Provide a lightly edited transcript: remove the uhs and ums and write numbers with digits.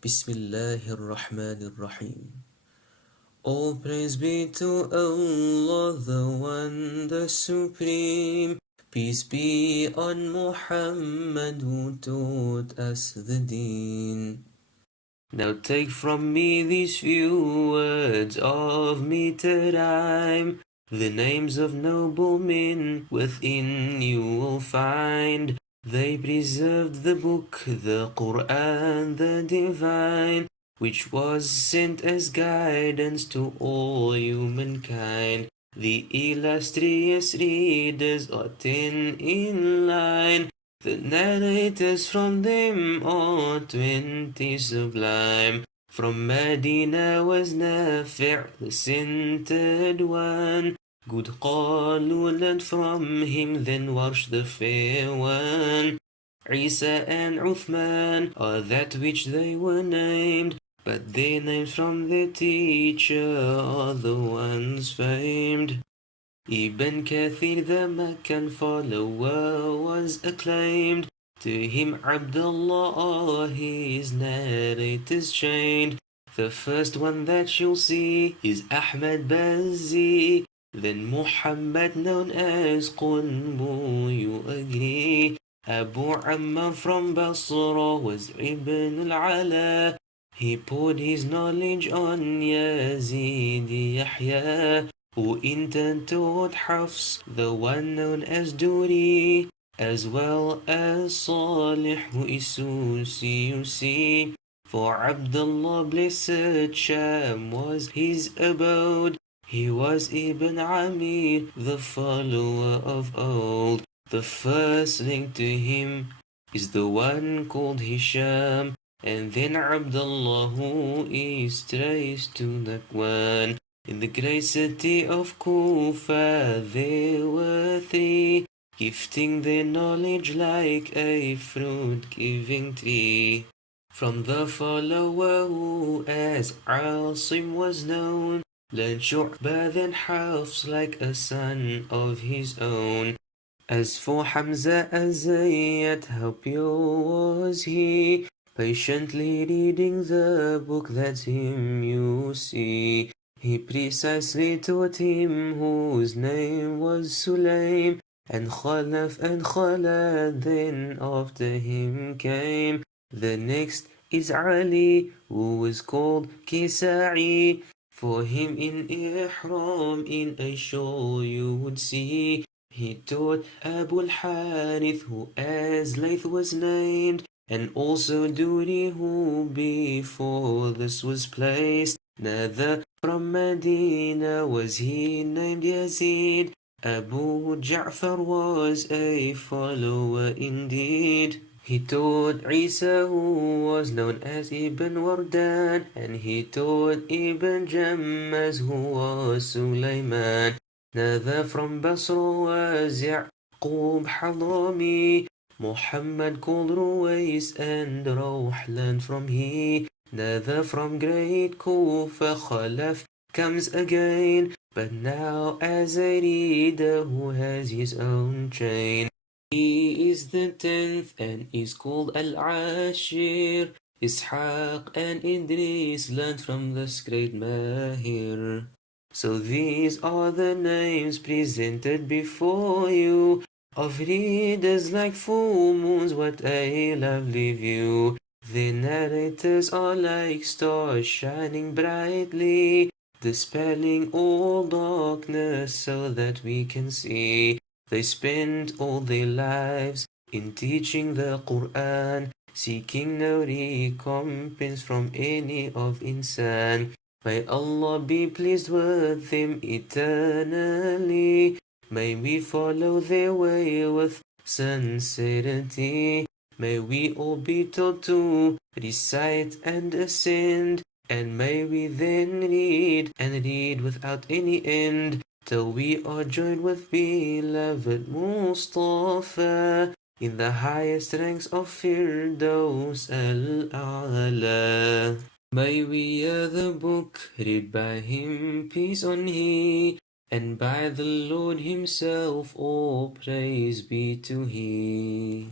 Bismillahirrahmanirrahim. All praise be to Allah, the One, the Supreme. Peace be on Muhammad who taught us the Deen. Now take from me these few words of meter rhyme. The names of noble men within you will find. They preserved the book, the Quran, the divine, which was sent as guidance to all humankind. The illustrious readers are 10 in line. The narrators from them are 20 sublime. From Medina was Nafi' the centered one. Good Qalu learned from him, then Warsh the fair one. Isa and Uthman are that which they were named, but their names from their teacher are the ones famed. Ibn Kathir the Meccan follower was acclaimed. To him Abdullah his narrators chained. The first one that you'll see is Ahmad Bazzi. Then Muhammad known as Qunbu, you agree. Abu Ammar from Basra was Ibn al-Ala. He poured his knowledge on Yazid Yahya, who in turn taught Hafs, the one known as Duri, as well as Salih, who is Susi. For Abdullah blessed Sham was his abode. He was Ibn Amir, the follower of old. The first link to him is the one called Hisham, and then Abdullah, who is traced to Nakwan. In the great city of Kufa there were three, gifting their knowledge like a fruit-giving tree. From the follower who as Asim was known, learned Shu'bah then Hafs like a son of his own. As for Hamza Azayat, how pure was he, patiently reading the book, that's him you see. He precisely taught him whose name was Sulaim, and Khalaf and Khalad then after him came. The next is Ali, who was called Kisa'i. For him in Ihram in a shawl you would see. He taught Abu al-Harith, who as Layth was named, and also Duri, who before this was placed. Neither from Medina was he named Yazid. Abu Ja'far was a follower indeed. He taught Isa, who was known as Ibn Wardan, and he taught Ibn Jammaz, who was Sulaiman. Neither from Basra was Ya'qub Hadrami. Muhammad called Ruwais and Rawhlan from he. Neither from great Kufa Khalaf comes again, but now as a reader who has his own chain. He is the 10th and is called Al-Ashir. Ishaq and Idris learned from this great Mahir. So these are the names presented before you, of readers like full moons, what a lovely view. The narrators are like stars shining brightly, dispelling all darkness so that we can see. They spent all their lives in teaching the Quran, seeking no recompense from any of insan. May Allah be pleased with them eternally. May we follow their way with sincerity. May we all be taught to recite and ascend, and may we then read and read without any end, till we are joined with beloved Mustafa in the highest ranks of Firdaus al-A'la. May we hear the book read by him, peace on he, and by the Lord himself all praise be to he.